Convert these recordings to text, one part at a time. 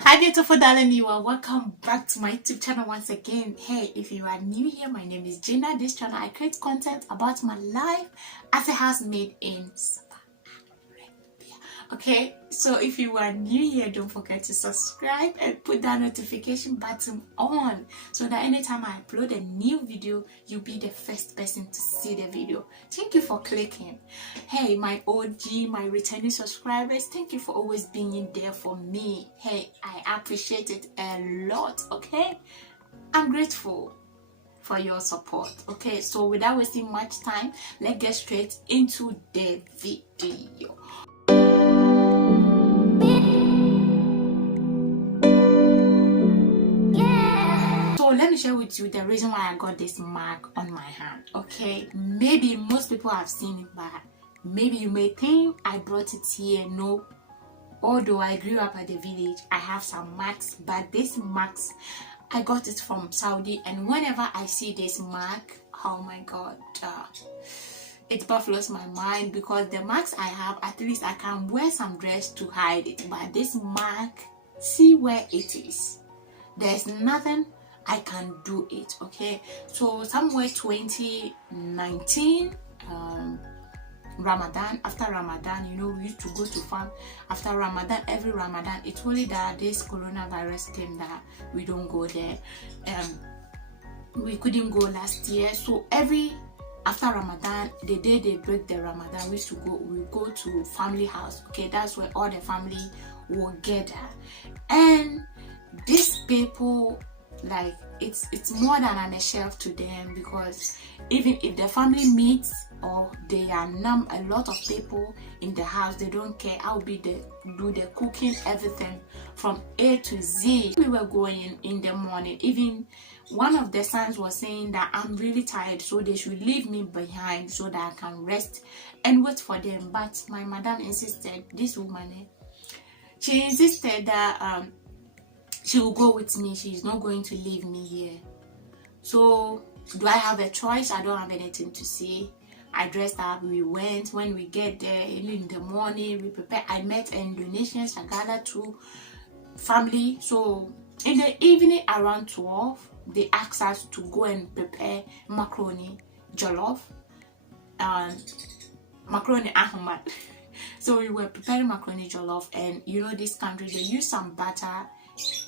Hi beautiful darling, you are welcome back to my YouTube channel once again. Hey, if you are new here, my name is Gina. This channel I create content about my life as a housemaid in okay, so if you are new here, don't forget to subscribe and put that notification button on so that anytime I upload a new video, you'll be the first person to see the video. Thank you for clicking. Hey, my OG, my returning subscribers, thank you for always being there for me. Hey, I appreciate it a lot. Okay, I'm grateful for your support. Okay, so without wasting much time, let's get straight into the video. So let me share with you the reason why I got this mark on my hand. Okay, maybe most people have seen it, but maybe you may think I brought it here. No, although I grew up at the village, I have some marks, but this marks I got it from Saudi, and whenever I see this mark, oh my god, it baffles my mind, because the marks I have, at least I can wear some dress to hide it, but this mark, see where it is. There's nothing I can do it. Okay, so somewhere 2019, Ramadan, after Ramadan, you know, we used to go to farm after Ramadan. Every Ramadan, it's only that this coronavirus came that we don't go there. We couldn't go last year, so every after Ramadan, the day they break the Ramadan, we go to family house. Okay, that's where all the family will gather, and these people, like, it's more than a shelf to them, because even if the family meets or they are a lot of people in the house, they don't care. I'll be there, do the cooking, everything from A to Z. We were going in the morning. Even one of the sons was saying that I'm really tired, so they should leave me behind so that I can rest and wait for them. But my madam insisted, this woman, she insisted that she will go with me. She's not going to leave me here. So do I have a choice? I don't have anything to say. I dressed up, we went. When we get there in the morning, we prepare. I met an Indonesian Sagala to family. So in the evening around 12, they asked us to go and prepare macaroni jollof and macaroni ahmad. So we were preparing macaroni jollof, and you know, this country, they use some butter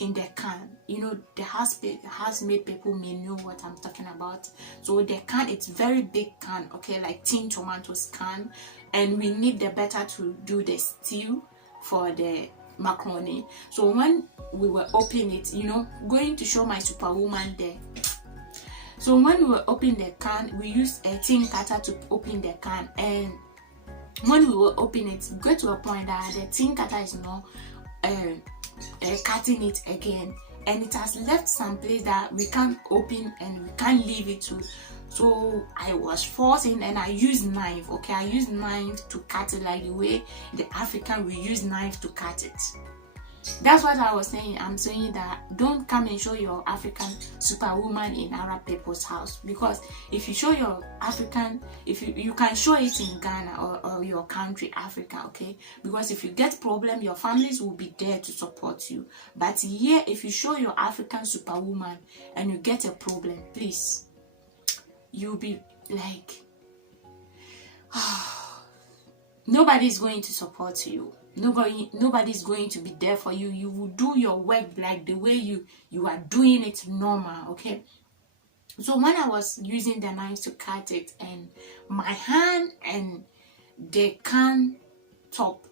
in the can. You know, the housemaid people may know what I'm talking about. So the can, it's very big can, okay, like tin tomatoes can, and we need the butter to do the stew for the macaroni. So when we were opening it, you know, going to show my superwoman there. So when we were opening the can, we used a tin cutter to open the can, and when we were opening it, we got to a point that the tin cutter is not cutting it again, and it has left some place that we can't open and we can't leave it to. So I was forcing, and I used knife. Okay, I used knife to cut it, like the way the African we use knife to cut it. That's what I was saying. I'm saying that don't come and show your African superwoman in Arab people's house, because if you show your African, if you can show it in Ghana or your country, Africa, okay? Because if you get problem, your families will be there to support you. But here, if you show your African superwoman and you get a problem, please, you'll be like, nobody's going to support you. Nobody's going to be there for you. You will do your work like the way you are doing it normal. Okay, so when I was using the knife to cut it, and my hand and the can top,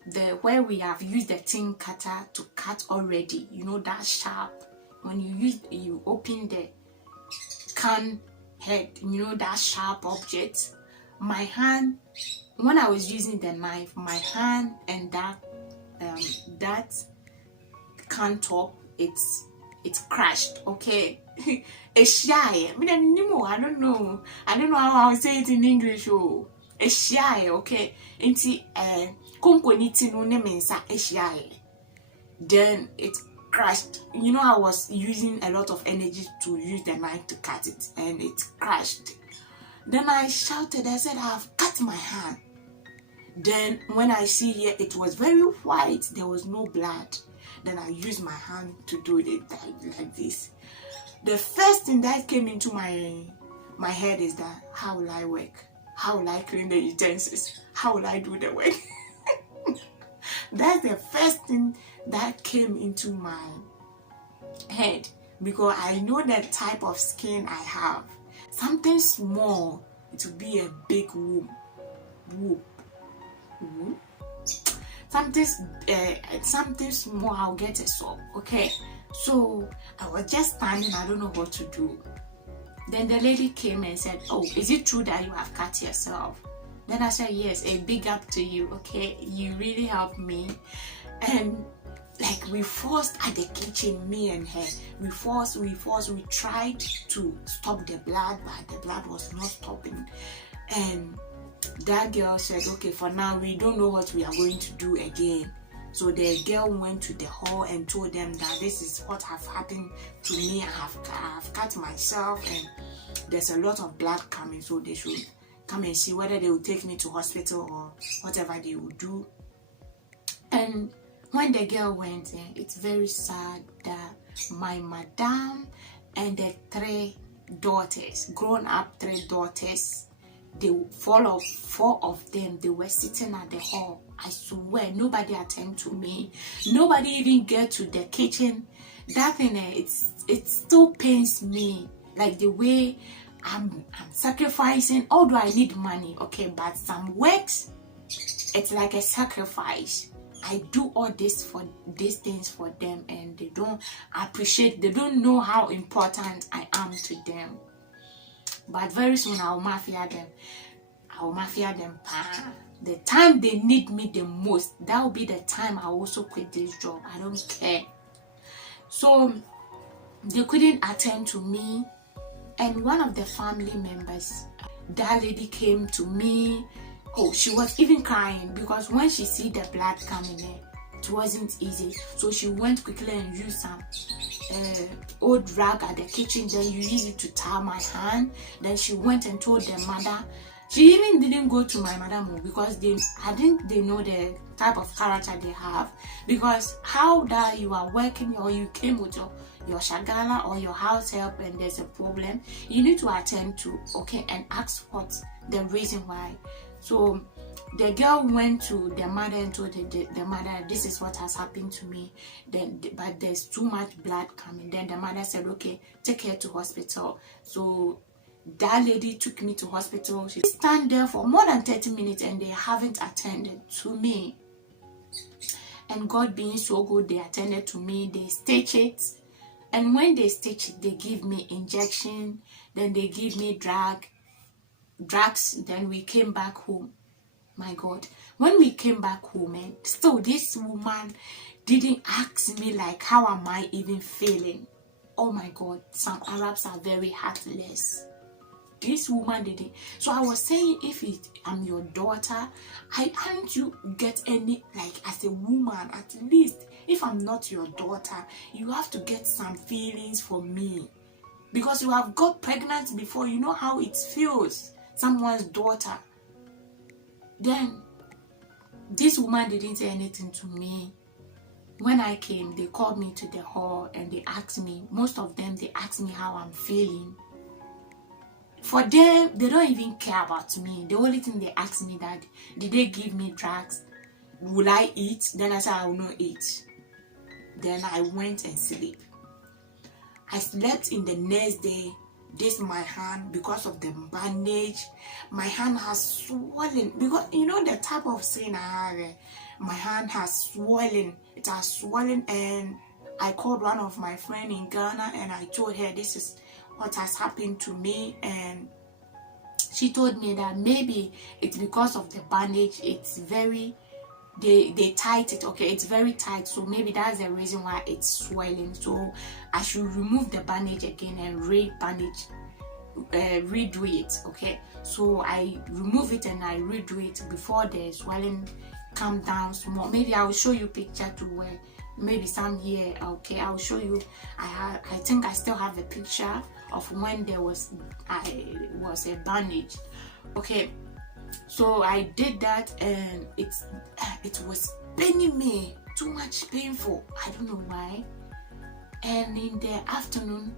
where we have used the tin cutter to cut already, you know, that sharp, when you open the can head, you know, that sharp object, my hand, when I was using the knife, my hand and that can top, it's crashed. Okay, a shy. I don't know how I say it in English. Oh, a shy. Okay, inti konkoniti no ne mensa a shy. Then it crashed. You know, I was using a lot of energy to use the knife to cut it, and it crashed. Then I shouted. I said, "I've cut my hand." Then when I see here, it was very white. There was no blood. then I use my hand to do it like this. The first thing that came into my head is that, how will I work? How will I clean the utensils? How will I do the work? That's the first thing that came into my head, because I know the type of skin I have. Something small, it will be a big whoop. Something small, I'll get a sore. Okay, so I was just standing, I don't know what to do. Then the lady came and said, oh, is it true that you have cut yourself? Then I said, yes, a big up to you. Okay, you really helped me. And like, we forced at the kitchen, me and her, we tried to stop the blood, but the blood was not stopping. And that girl said, okay, for now we don't know what we are going to do again. So the girl went to the hall and told them that this is what have happened to me. I have cut myself and there's a lot of blood coming, so they should come and see whether they will take me to hospital or whatever they will do. And when the girl went in, it's very sad that my madam and the 3 daughters, grown up 3 daughters, four of them, they were sitting at the hall. I swear, nobody attended to me. Nobody even get to the kitchen. That thing, it still pains me. Like the way I'm sacrificing, although I need money, okay, but some works, it's like a sacrifice. I do all these things for them, and they don't appreciate, they don't know how important I am to them. But very soon I will mafia them. The time they need me the most, that will be the time I also quit this job. I don't care. So they couldn't attend to me, and one of the family members, that lady came to me. Oh, she was even crying because when she see the blood coming in, it wasn't easy. So she went quickly and used some old rag at the kitchen. Then you use it to tie my hand. Then she went and told the mother. She even didn't go to my madam because I think they know the type of character they have. Because how that you are working or you came with your shagala or your house help and there's a problem, you need to attend to, okay, and ask what's the reason why. So the girl went to the mother and told the mother, this is what has happened to me, but there's too much blood coming. Then the mother said, okay, take her to hospital. So that lady took me to hospital. She stand there for more than 30 minutes and they haven't attended to me. And God being so good, they attended to me. They stitch it. And when they stitch it, they give me injection. Then they give me drugs. Then we came back home. My God, when we came back home, still this woman didn't ask me like, how am I even feeling? Oh my God, some Arabs are very heartless. This woman didn't. So I was saying, if I'm your daughter, aren't you get any, like, as a woman, at least if I'm not your daughter, you have to get some feelings for me, because you have got pregnant before. You know how it feels, someone's daughter. Then this woman didn't say anything to me. When I came, they called me to the hall and they asked me, most of them, they asked me how I'm feeling. For them, they don't even care about me. The only thing they asked me that, did they give me drugs? Will I eat? Then I said, I will not eat. Then I went and sleep. I slept in the next day. This my hand, because of the bandage, my hand has swollen, because you know the type of skin I have. My hand has swollen. It has swollen, and I called one of my friends in Ghana and I told her this is what has happened to me, and she told me that maybe it's because of the bandage. It's very, they tight it, okay, it's very tight, so maybe that's the reason why it's swelling. So I should remove the bandage again and redo it. Okay, so I remove it and I redo it before the swelling come down small. Maybe I will show you picture to where maybe some here. Okay, I'll show you. I think I still have a picture of when there was a bandage. Okay, so I did that and it was paining me. too much painful. I don't know why. And in the afternoon,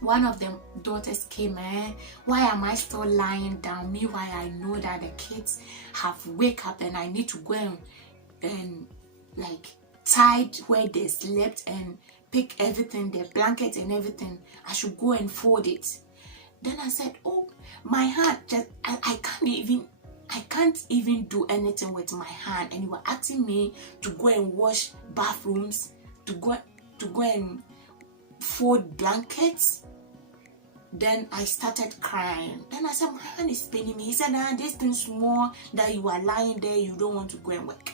one of the daughters came, why am I still lying down? Meanwhile, I know that the kids have wake up and I need to go and like tied where they slept and pick everything, their blanket and everything. I should go and fold it. Then I said, oh, my hand, just I can't even do anything with my hand. And you were asking me to go and wash bathrooms, to go and fold blankets. Then I started crying. Then I said, my hand is paining me. He said, this thing small that you are lying there, you don't want to go and work.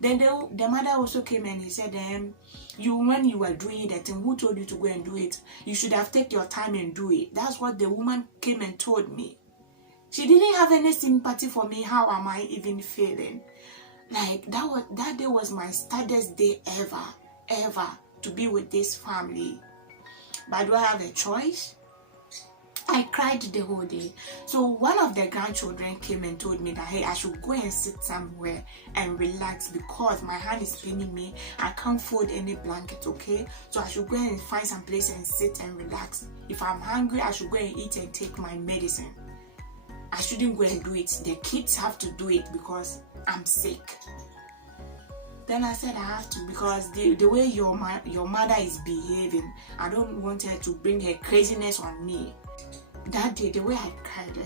Then the mother also came and he said, when you were doing that thing, who told you to go and do it? You should have taken your time and do it. That's what the woman came and told me. She didn't have any sympathy for me. How am I even feeling? Like that day was my saddest day ever to be with this family. But do I have a choice? I cried the whole day. So one of the grandchildren came and told me that, hey, I should go and sit somewhere and relax because my hand is paining me. I can't fold any blanket, okay? So I should go and find some place and sit and relax. If I'm hungry, I should go and eat and take my medicine. I shouldn't go and do it. The kids have to do it because I'm sick. Then I said I have to because the way your mother is behaving, I don't want her to bring her craziness on me. That day, the way I cried,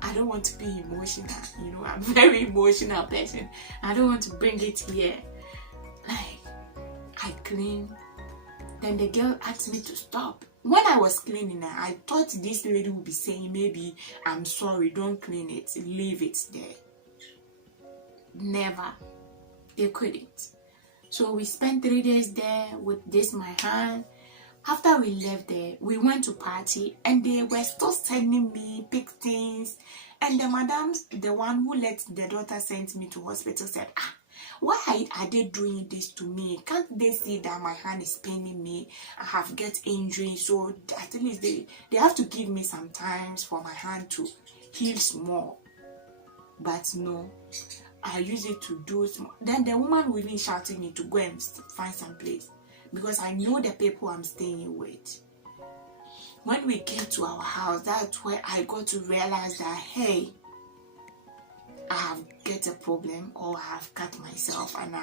I don't want to be emotional. You know, I'm a very emotional person. I don't want to bring it here. Like, I clean. Then the girl asked me to stop. When I was cleaning her, I thought this lady would be saying, maybe, I'm sorry, don't clean it, leave it there. Never. They couldn't. So we spent 3 days there with this my hand. After we left there, we went to party and they were still sending me big things. And the madam, the one who let the daughter send me to hospital, said, why are they doing this to me? Can't they see that my hand is paining me? I have get injury, so at least they have to give me some time for my hand to heal small. But no, I use it to do small. Then the woman really shouted me to go and find some place because I know the people I'm staying with. When we came to our house, that's where I got to realize that, hey, I have get a problem or I have cut myself and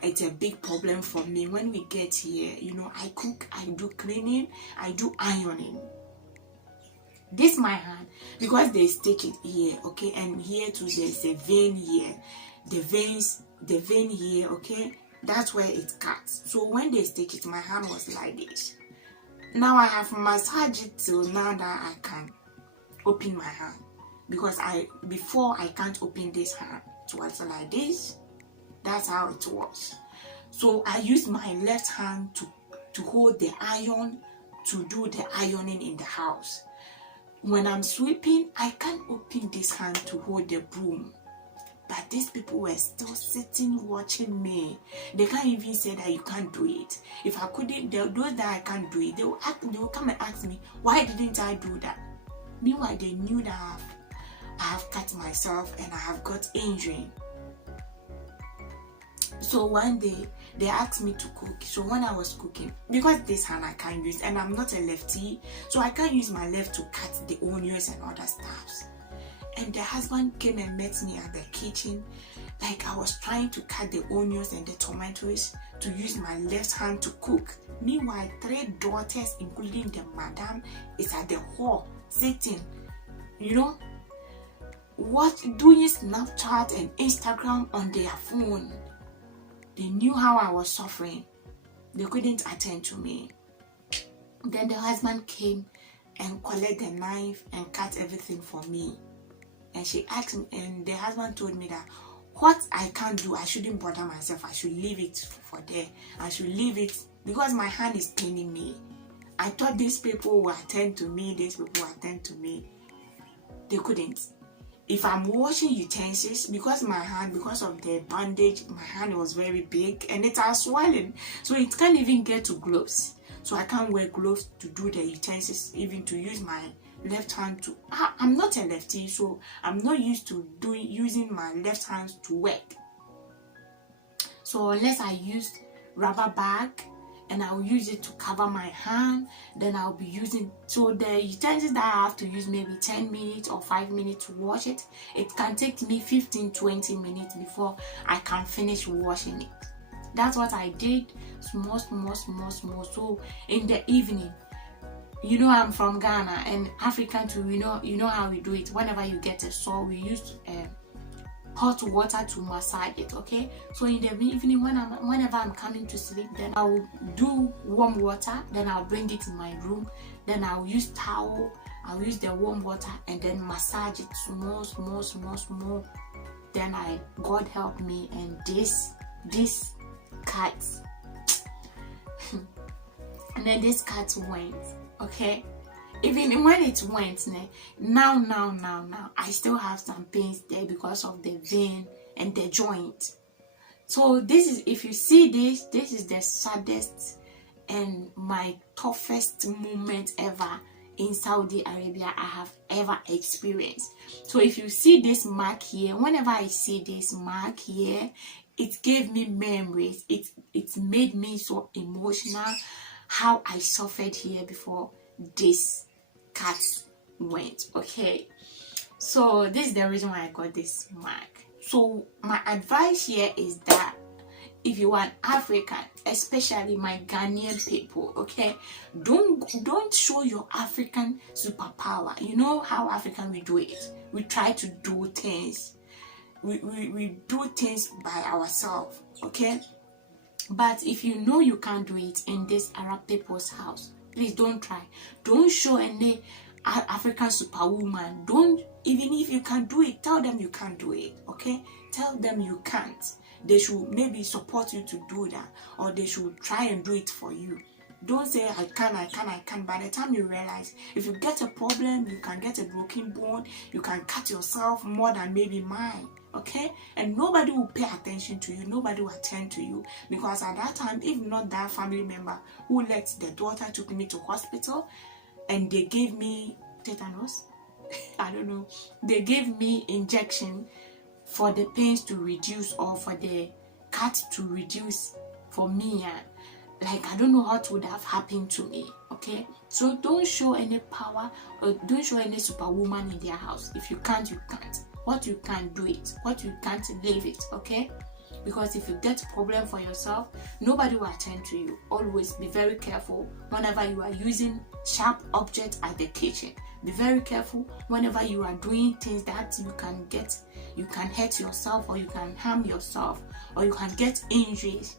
it's a big problem for me. When we get here, you know, I cook, I do cleaning, I do ironing. This my hand, because they stitch it here, okay, and here too there's a vein here, the vein here, okay, that's where it cuts. So when they stitch it, my hand was like this. Now I have massaged it till now that I can open my hand, because before I can't open this hand. It was like this. That's how it was. So I use my left hand to hold the iron, to do the ironing in the house. When I'm sweeping, I can't open this hand to hold the broom. But these people were still sitting watching me. They can't even say that you can't do it. If I couldn't, those that I can't do it, they will come and ask me, why didn't I do that? Meanwhile, they knew that I have cut myself and I have got injury. So one day, they asked me to cook. So when I was cooking, because this hand I can't use, and I'm not a lefty, so I can't use my left to cut the onions and other stuffs. And the husband came and met me at the kitchen. Like I was trying to cut the onions and the tomatoes to use my left hand to cook. Meanwhile, 3 daughters, including the madam, is at the hall sitting, you know, doing Snapchat and Instagram on their phone. They knew how I was suffering. They couldn't attend to me. Then the husband came and collected the knife and cut everything for me. And she asked me, and the husband told me that what I can't do, I shouldn't bother myself. I should leave it for there. I should leave it because my hand is paining me. I thought these people will attend to me. These people will attend to me. They couldn't. If I'm washing utensils, because my hand, because of the bandage, my hand was very big and it has swollen. So it can't even get to gloves. So I can't wear gloves to do the utensils, even to use my left hand to. I'm not a lefty, so I'm not used to using my left hand to work. So unless I use rubber bag and I'll use it to cover my hand, then I'll be using, so the utensils that I have to use maybe 10 minutes or 5 minutes to wash it, it can take me 15-20 minutes before I can finish washing it. That's what I did, small. So in the evening, you know, I'm from Ghana, and African too, you know how we do it. Whenever you get a sore, we use hot water to massage it. Okay, so in the evening, whenever I'm coming to sleep, then I'll do warm water, then I'll bring it in my room, then I'll use towel, I'll use the warm water, and then massage it small. Then God help me, and this cat and then this cat went. Okay, even when it went, now I still have some pains there because of the vein and the joint. So this is, if you see this is the saddest and my toughest moment ever in Saudi Arabia I have ever experienced. So if you see this mark here, whenever I see this mark here, it gave me memories. It made me so emotional, how I suffered here before this cat went. Okay, so this is the reason why I got this mark. So my advice here is that if you are African, especially my Ghanaian people, okay, don't show your African superpower. You know how African we do it. We try to do things. We do things by ourselves, okay? But if you know you can't do it in this Arab people's house, please don't try. Don't show any African superwoman. Don't, even if you can do it, tell them you can't do it, okay? Tell them you can't. They should maybe support you to do that, or they should try and do it for you. Don't say I can. By the time you realize, if you get a problem, you can get a broken bone, you can cut yourself more than maybe mine, okay? And nobody will pay attention to you, nobody will attend to you, because at that time, if not that family member who let the daughter took me to hospital and they gave me tetanus, I don't know, they gave me injection for the pains to reduce, or for the cut to reduce for me, like I don't know what would have happened to me, okay? So don't show any power, or don't show any superwoman in their house. If you can't, you can't. What you can, do it. What you can't, leave it, okay? Because if you get a problem for yourself, nobody will attend to you. Always be very careful whenever you are using sharp objects at the kitchen. Be very careful whenever you are doing things that you can hurt yourself, or you can harm yourself, or you can get injuries.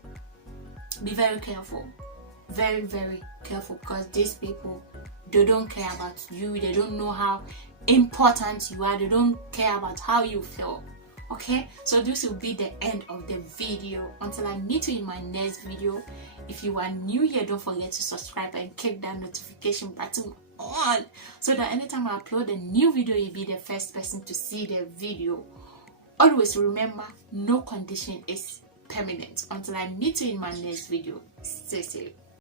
Be very careful, very careful, because these people, they don't care about you. They don't know how important you are. They don't care about how you feel, okay? So this will be the end of the video. Until I meet you in my next video, if you are new here, don't forget to subscribe and click that notification button on, so that anytime I upload a new video, you'll be the first person to see the video. Always remember, no condition is permanent. Until I meet you in my next video, stay safe.